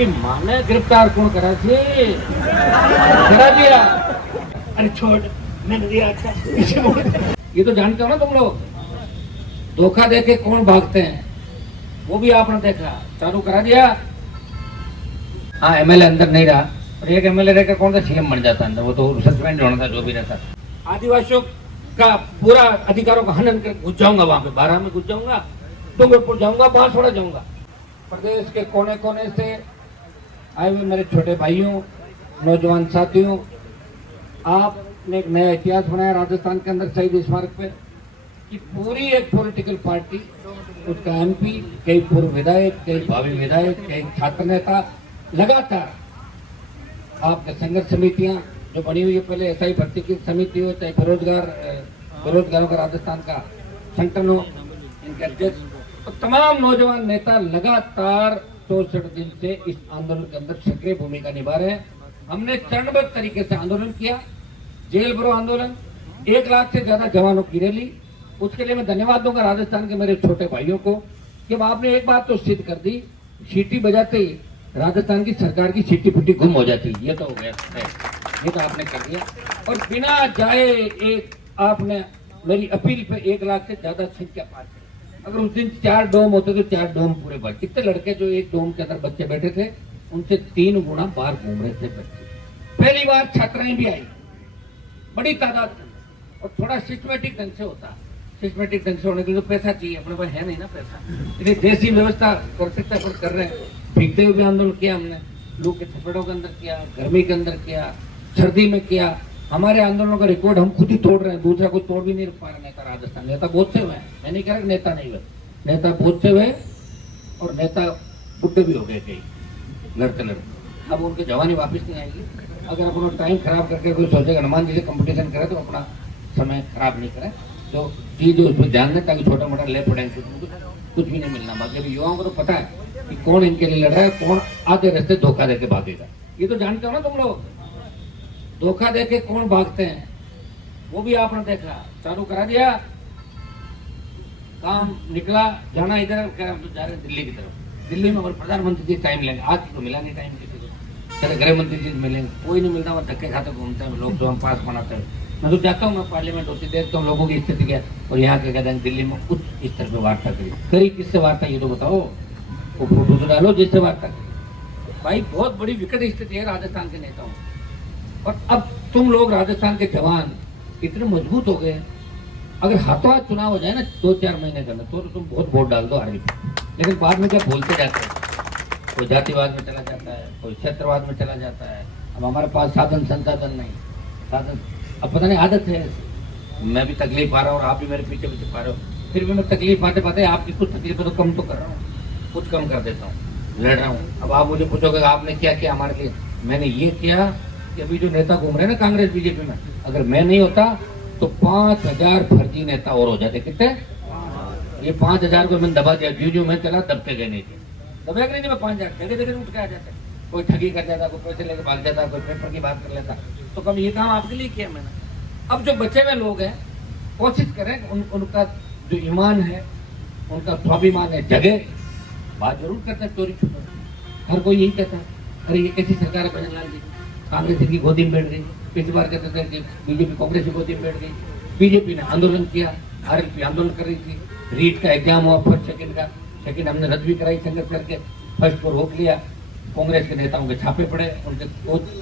कि माने गिरफ्तार कौन करा थी, करा दिया। अरे छोड़, मैंने दिया। अच्छा ये तो जानते हो ना तुम लोग, धोखा देके कौन भागते हैं, वो भी आपने देखा, चालू करा दिया। हाँ एमएलए अंदर नहीं रहा, और एक एमएलए रहकर कौन सा सीएम बन जाता अंदर, वो तो सस्पेंड होना था जो भी रहता। आदिवासियों का पूरा अधिकारों का हनन कर घुस जाऊंगा, वहां पे 12 में घुस जाऊंगा, डूंगरपुर जाऊंगा, बांसवाड़ा जाऊंगा। प्रदेश के कोने कोने से आए हुए मेरे छोटे भाइयों, नौजवान साथियों, आपने एक नया इतिहास बनाया राजस्थान के अंदर शहीद स्मारक पे, कि पूरी एक पॉलिटिकल पार्टी, उसका एमपी, कई पूर्व विधायक, कई भावी विधायक, कई छात्र नेता, लगातार आपके संघर्ष समितियां जो बनी हुई है, पहले एसआई भर्ती की समिति हो, चाहे बेरोजगारों का राजस्थान का संगठन हो, इनके अध्यक्ष, तो तमाम नौजवान नेता लगातार 64 दिन से इस आंदोलन के अंदर सक्रिय भूमिका निभा रहे हैं। हमने चरणबद्ध तरीके से आंदोलन किया, जेल भरो आंदोलन, 1 लाख से ज्यादा जवानों की रैली। उसके लिए मैं धन्यवाद दूंगा राजस्थान के मेरे छोटे भाइयों को, कि आपने एक बात तो सिद्ध कर दी, सीटी बजाते ही राजस्थान की सरकार की सीटी फुटी गुम हो जाती, ये तो हो गया है, ये तो आपने कर दिया। और बिना जाए एक आपने मेरी अपील पे 1 लाख से ज्यादा संख्या पार की। अगर उस दिन 4 डोम होते तो 4 डोम पूरे भर, कितने लड़के जो एक डोम के अंदर बच्चे बैठे थे, उनसे 3 गुना बाहर घूम रहे थे बच्चे। पहली बार छात्राएं भी आई बड़ी तादाद में, और थोड़ा सिस्टमेटिक ढंग से होता, सिस्टमेटिक ढंग से होने के लिए तो पैसा चाहिए, अपने पास है नहीं ना पैसा, इसलिए देसी व्यवस्था कर सकता है, कर रहे हैं। भीगते हुए आंदोलन किया हमने, लू के थप्पड़ों के अंदर किया, गर्मी के अंदर किया, सर्दी में किया। हमारे आंदोलनों का रिकॉर्ड हम खुद ही तोड़ रहे हैं, दूसरा कोई तोड़ भी नहीं पा रहा। नेता राजस्थान, नेता बहुत से हुए हैं, मैं नहीं कह रहा नेता नहीं हुए, नेता बहुत से हुए, और नेता बुढ़े भी हो गए कई लड़ते लड़ते। अब उनकी जवानी वापस नहीं आएगी। अगर अपना टाइम खराब करके कोई सोचेगा हनुमान जी से कंपटीशन करे, तो अपना समय खराब नहीं करे, तो चीज उस पर ध्यान दें, ताकि छोटा मोटा ले पड़ेंगे कुछ भी नहीं मिलना। बाकी अभी युवाओं को तो पता है कि कौन इनके लिए लड़ रहा है, कौन आधे रास्ते धोखा देके भागेगा। ये तो जानते हो ना तुम लोग, धोखा देके कौन भागते हैं, वो भी आपने देखा, चालू करा दिया, काम निकला। जाना इधर तो जा रहे दिल्ली की तरफ, दिल्ली में और प्रधानमंत्री जी टाइम लेंगे, आज तो मिला नहीं टाइम किसी को, चले गृह मंत्री जी मिलेंगे, कोई नहीं मिलता, वह धक्के खाते घूमते हैं लोग, जो हम पास बनाते हैं। मैं तो जाता हूँ, मैं पार्लियामेंट होती देखता हूँ लोगों की स्थिति क्या, और यहाँ के कहते हैं दिल्ली में उच्च स्तर पर वार्ता करी किससे वार्ता, ये तो बताओ, वो फोटो तो डालो जिससे वार्ता करी। भाई बहुत बड़ी विकट स्थिति है राजस्थान के नेताओं, और अब तुम लोग राजस्थान के जवान इतने मजबूत हो गए, अगर हाथों हाथ चुनाव हो जाए ना 2-4 महीने का, तो तुम बहुत वोट डाल दो हारी, लेकिन बाद में क्या बोलते जाते हैं, कोई जातिवाद में चला जाता है, कोई क्षेत्रवाद में चला जाता है। अब हमारे पास साधन संसाधन नहीं, साधन अब पता नहीं आदत है, मैं भी तकलीफ आ रहा हूँ और आप भी मेरे पीछे पीछे पा रहे हो, फिर भी मैं तकलीफ पाते पाते आपकी कुछ तकलीफें तो कम तो कर रहा हूँ, कुछ कम कर देता हूँ, लड़ रहा हूँ। अब आप मुझे पूछोगे आपने क्या किया हमारे लिए, मैंने ये किया कि अभी जो नेता घूम रहे हैं ना कांग्रेस बीजेपी में, अगर मैं नहीं होता तो 5000 फर्जी नेता और हो जाते। कितने? ये 5000 को मैंने दबा दिया, जो मैं चला दबते गए नहीं थे, दबे नहीं मैं 5000 जगह जगह उठ के आ जाते, कोई ठगी कर जाता, कोई पैसे लेकर भाग जाता, कोई पेपर की बात कर लेता, तो कम ये काम आपके लिए किया मैंने। अब जो बचे हुए लोग हैं, कोशिश करें उनका जो ईमान है, उनका स्वाभिमान है, जगह बात जरूर करते हैं चोरी छुपा, हर कोई यही कहता है, अरे ये कैसी सरकार है भजन लाल जी, कांग्रेस इनकी गोदी में बैठ गई, पिछली बार कहते थे कि बीजेपी कांग्रेस की गोदी में बैठ गई। बीजेपी ने आंदोलन किया, आरएलपी आंदोलन कर रही थी, रीट का एग्जाम हुआ फर्स्ट सेकंड का, सेकंड हमने रद्द भी कराई संघर्ष करके, फर्स्ट को रोक लिया। कांग्रेस के नेताओं के छापे पड़े, उनके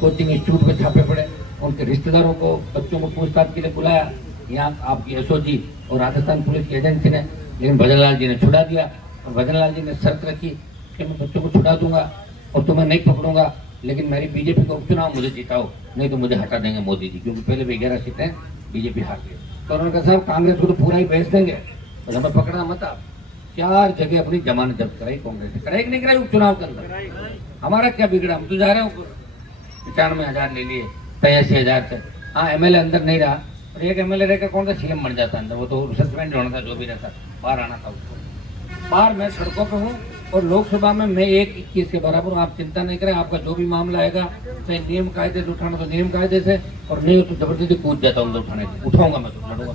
कोचिंग इंस्टीट्यूट पे छापे पड़े, उनके रिश्तेदारों को, बच्चों को पूछताछ के लिए बुलाया, यहाँ आपकी एसओजी और राजस्थान पुलिस की एजेंसी ने, लेकिन भजन लाल जी ने छुड़ा दिया। और भजन लाल जी ने शर्त रखी कि मैं बच्चों को छुड़ा दूंगा और तुम्हें नहीं पकड़ूंगा, लेकिन मेरी बीजेपी का उपचुनाव मुझे जिताओ, नहीं तो मुझे हटा देंगे मोदी जी, क्योंकि पहले भी 11 सीटें बीजेपी हार गई। तो उन्होंने कहा साहब कांग्रेस को तो पूरा ही बेच देंगे, तो हमें पकड़ना मत। आप 4 जगह अपनी जमानत जब्त कराई कांग्रेस ने, कराई कि नहीं कराई उपचुनाव के अंदर, हमारा क्या बिगड़ा, हम तो जा रहे हो 95,000 ले लिए 83,000 से। हाँ एमएलए अंदर नहीं रहा, और एक एमएलए रहकर कौन सा सीएम बन जाता अंदर, वो तो सस्पेंड होना था, जो भी रहता बाहर आना था उसको। बाहर मैं सड़कों पे हूँ, और लोकसभा में मैं 1-21 के बराबर हूँ। आप चिंता नहीं करें, आपका जो भी मामला आएगा, चाहे नियम कायदे से उठाना तो नियम कायदे से, और नहीं हो तो जबरदस्ती कूद जाता हूँ उठाने से, उठाऊंगा मैं तो, लड़ूंगा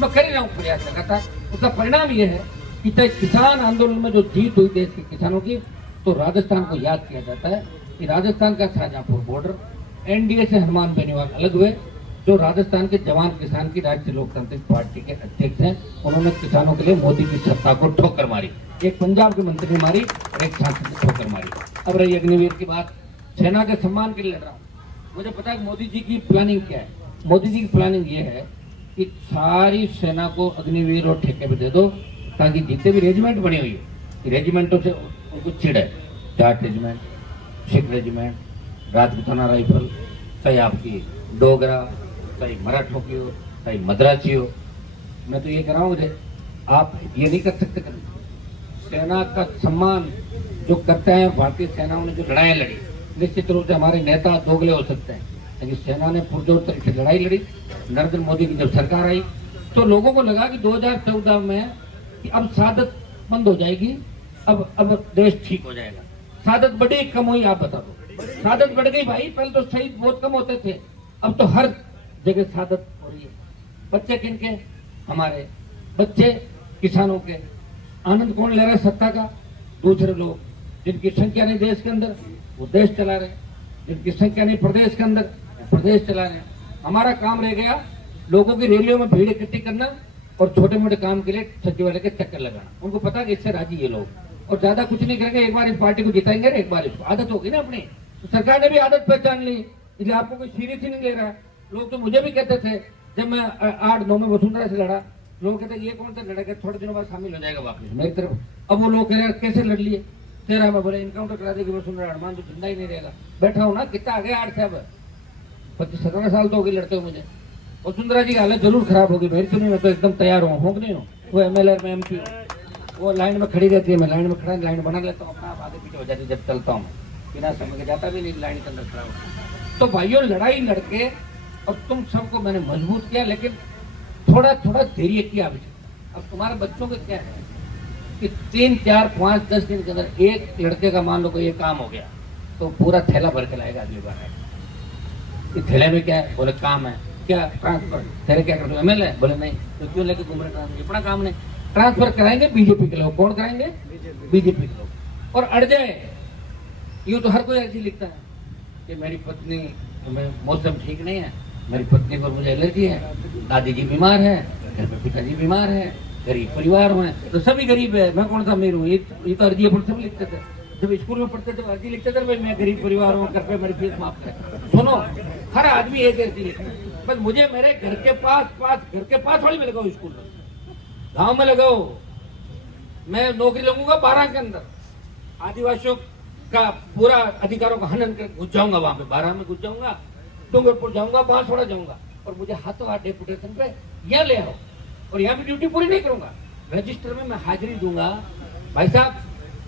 मैं कर ही रहा हूँ प्रयास लगातार। उसका परिणाम ये है कि चाहे किसान आंदोलन में जो जीत हुई देश के किसानों की, तो राजस्थान को याद किया जाता है कि राजस्थान का शाहजहांपुर बॉर्डर एनडीए से हनुमान बेनीवाल अलग हुए, जो राजस्थान के जवान किसान की राष्ट्रीय लोकतांत्रिक पार्टी के अध्यक्ष हैं। उन्होंने किसानों के लिए मोदी की सत्ता को ठोकर मारी, एक पंजाब के मंत्री ने मारी और एक सांसद ने ठोकर मारी। अब रही अग्निवीर की बात, सेना के सम्मान के लिए लड़ रहा हूँ। मुझे पता है मोदी जी की प्लानिंग क्या है। मोदी जी की प्लानिंग ये है कि सारी सेना को अग्निवीर और ठेके पे दे दो, ताकि जितने भी रेजिमेंट बनी हुई है रेजिमेंटों से उनको चिड़ है। Jat regiment, Sikh regiment, Rajputana rifle, चाहे आपकी डोगरा, चाहे मराठों की हो, चाहे मद्रासी हो। मैं तो ये कह रहा हूँ, मुझे आप ये नहीं कर सकते कभी। सेना का सम्मान जो करते हैं, भारतीय सेनाओं ने जो लड़ाई लड़ी, निश्चित रूप से हमारे नेता दोगले हो सकते हैं, लेकिन सेना ने पुरजोर तरीके से लड़ाई लड़ी। नरेंद्र मोदी की जब सरकार आई तो लोगों को लगा कि 2014 में कि अब सादत बंद हो जाएगी, अब देश ठीक हो जाएगा। सादत बढ़ी कम हुई, आप बता दो। सादत बढ़ गई भाई, पहले तो शहीद बहुत कम होते थे, अब तो हर जगह सादत हो रही है। बच्चे किनके? हमारे बच्चे किसानों के। आनंद कौन ले रहा है सत्ता का? दूसरे लोग, जिनकी संख्या नहीं देश के अंदर वो देश चला रहे, जिनकी संख्या नहीं प्रदेश के अंदर प्रदेश चला रहे। हमारा काम रह गया लोगों की रैलियों में भीड़ इकट्ठी करना और छोटे मोटे काम के लिए सचिवालय के चक्कर लगाना। उनको पता है कि इससे राजी ये लोग, और ज्यादा कुछ नहीं करेंगे। एक बार इस पार्टी को जिताएंगे, एक बार इसको आदत होगी ना अपनी, तो सरकार ने भी आदत पहचान ली, इसलिए आपको कोई सीरियस ही नहीं ले रहा है। लोग तो मुझे भी कहते थे, जब मैं 8-9 में वसुंधरा से लड़ा, लोग कहते ये कौन सा लड़ेगा, थोड़े दिनों बाद शामिल हो जाएगा वापस मेरी तरफ। अब वो लोग कह रहे कैसे लड़ लिए, 13 में बोले इनकाउंटर करा देगी वसुंधरा, हनुमान तो जिंदा ही नहीं रहेगा। बैठा हूँ ना, कितना आ गया 8 से, अब 25-17 साल तो हो गए लड़ते हुए मुझे। वसुंधरा जी की हालत जरूर खराब होगी, मेरी तो नहीं, मैं तो एकदम तैयार हूँ कि नहीं हूँ। वो MLA में MP वो लाइन में खड़ी रहती है, मैं लाइन में खड़ा, लाइन बना लेता हूँ, अपना आगे पीछे हो जाती जब चलता हूँ, बिना समय के जाता भी नहीं लाइन के अंदर खड़ा हो। तो भाइयों, लड़ाई लड़के और तुम सबको मैंने मजबूत किया, लेकिन थोड़ा थोड़ा धैर्य की आवश्यकता। अब तुम्हारे बच्चों को क्या है कि 3, 4, 5, 10 दिन के अंदर एक लड़के का मान लो कोई ये काम हो गया तो पूरा थैला भर के लाएगा अगली बार। ये थैले में क्या है? बोले काम है। क्या? ट्रांसफर। थैले क्या करते हो? MLA? बोले नहीं। तो क्यों लेके घूम रहे ट्रांसफर? अपना काम नहीं। ट्रांसफर कराएंगे बीजेपी के लोग। कौन कराएंगे? बीजेपी के लोग। और अड़ जाए, यूँ तो हर कोई अर्जी लिखता है कि मेरी पत्नी में मौसम ठीक नहीं है, मेरी पत्नी पर मुझे एलर्जी है, दादी जी बीमार है, घर पे पिताजी बीमार है, गरीब परिवार में, तो सभी गरीब है, मैं कौन सा अमीर हूँ। ये तो अर्जी अपन सब लिखते थे, जब स्कूल में पढ़ते थे तो अर्जी लिखते थे, मैं गरीब परिवार हूँ, घर पे मेरी फीस माफ करें। सुनो, हर आदमी एक अर्जी लिखता है, बस मुझे मेरे घर के पास वाली में लगाओ, स्कूल में, गाँव में लगाओ। मैं नौकरी लगूंगा 12 के अंदर, आदिवासियों का पूरा अधिकारों का हनन कर घुस जाऊंगा, वहां पे 12 में घुस जाऊंगा, डूंगरपुर जाऊंगा, बांसवाड़ा जाऊंगा, और मुझे हाथों हाथ डेपुटेशन पे यहाँ ले आओ, और यहाँ भी ड्यूटी पूरी नहीं करूंगा, रजिस्टर में मैं हाजिरी दूंगा। भाई साहब,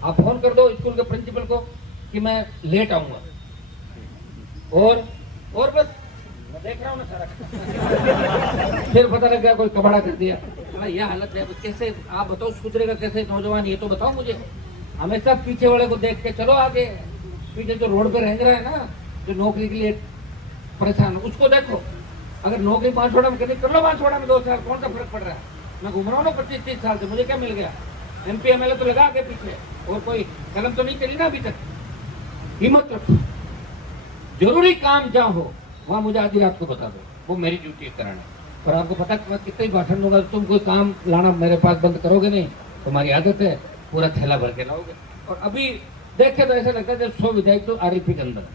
आप फोन कर दो स्कूल के प्रिंसिपल को कि मैं लेट आऊंगा, और बस मैं देख रहा हूँ ना सारा। फिर पता लग गया कोई कबाड़ा कर दिया। ये हालत है, कैसे आप बताओ सुधरेगा कैसे नौजवान, ये तो बताओ मुझे। हमेशा पीछे वाले को देख के चलो आगे, पीछे जो रोड पे रह रहा है ना, जो नौकरी के लिए परेशान, उसको देखो। अगर नौकरी बांसवाड़ा में करनी कर लो, बांसवाड़ा में 2 साल, कौन सा फर्क पड़ रहा है। मैं घूम रहा हूँ ना 25-30 साल से, मुझे क्या मिल गया? MP MLA तो लगा आगे पीछे, और कोई कलम तो नहीं चली ना अभी तक। हिम्मत रखो, जरूरी काम जहाँ हो वहाँ मुझे आधी रात को बता दो, वो मेरी ड्यूटी कराना है। और आपको पता मैं कितना ही भाषण दूंगा, तुम कोई काम लाना मेरे पास बंद करोगे नहीं, तुम्हारी आदत है, पूरा थैला भर के लाओगे। और अभी देखे तो ऐसा लगता है जब 100 विधायक तो RP के अंदर,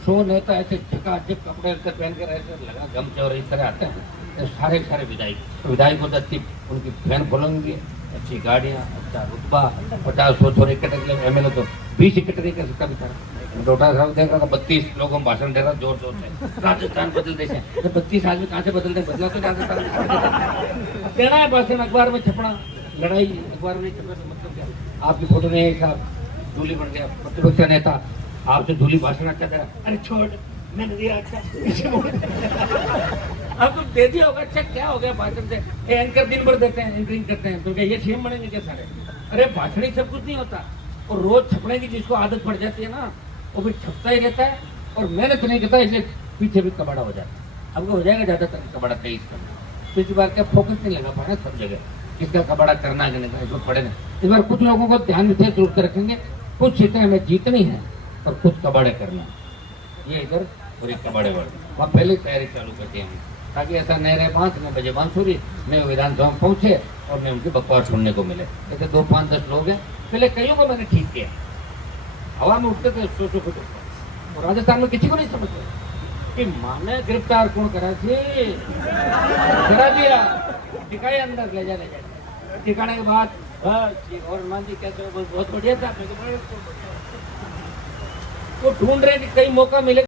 100 नेता ऐसे झकाझक कपड़े पहन कर ऐसे लगा गमछे और इस तरह आते हैं, सारे विधायक को अच्छी उनकी फैन फॉलोइंग भी, अच्छी गाड़ियाँ, अच्छा रुतबा, 50-100 इकट्ठे कर, MLA तो 20 इकट्ठे नहीं कर सकता बेचारा। डोटा साहब देख रहा था, 32 लोगों को भाषण दे रहा जोर से, राजस्थान बदल देश है, 32 आदमी कहाँ से बदलते, बदला तो राजस्थान देना है भाषण, अखबार में छपना, लड़ाई अखबार में नहीं छपना तो मतलब क्या? आपकी फोटो नहीं है साहब, धूली बन गया, प्रतिपक्ष नेता आपसे धूली भाषण अच्छा दे रहा, अरे छोड़ मैंने दिया अच्छा। अब तुम दे दिया होगा, अच्छा क्या हो गया भाषण से? एंकर दिन भर देते हैं, एंकरिंग करते हैं, तो क्या ये सीएम बनेंगे क्या सारे? अरे भाषण ही सब कुछ नहीं होता, और रोज छपने की जिसको आदत पड़ जाती है ना, वो भी छपता ही रहता है और मेहनत नहीं करता, इसलिए पीछे भी कबाड़ा हो जाता है। अब हो जाएगा ज्यादातर कबाड़ा 23 का, पिछली बार क्या फोकस नहीं लगा पाया सब जगह, किसका कबाड़ा करना है नहीं, इसको पड़े नहीं। इस बार कुछ लोगों को ध्यान विशेष रूप से रखेंगे, कुछ सीटें हमें जीतनी है और कुछ कबाड़े करना है। ये इधर और एक कबाड़े वाले वहाँ पहले तैयारी चालू कर दी हमने, ताकि ऐसा नहीं रहे 5-9 बजे बांसुरी में विधानसभा में पहुंचे और मैं उनकी बकवास सुनने को मिले। जैसे 2, 5, 10 लोग हैं, पहले कईयों को मैंने ठीक किया, हवा में उठते थे 100 फुट और राजस्थान में किसी को नहीं समझते कि माने गिरफ्तार कौन करा दिया, टिकाए अंदर ले जा टिकाने के बाद बस ये और मान जी कैसे बहुत बढ़िया था, वो ढूंढ रहे कि कहीं मौका मिले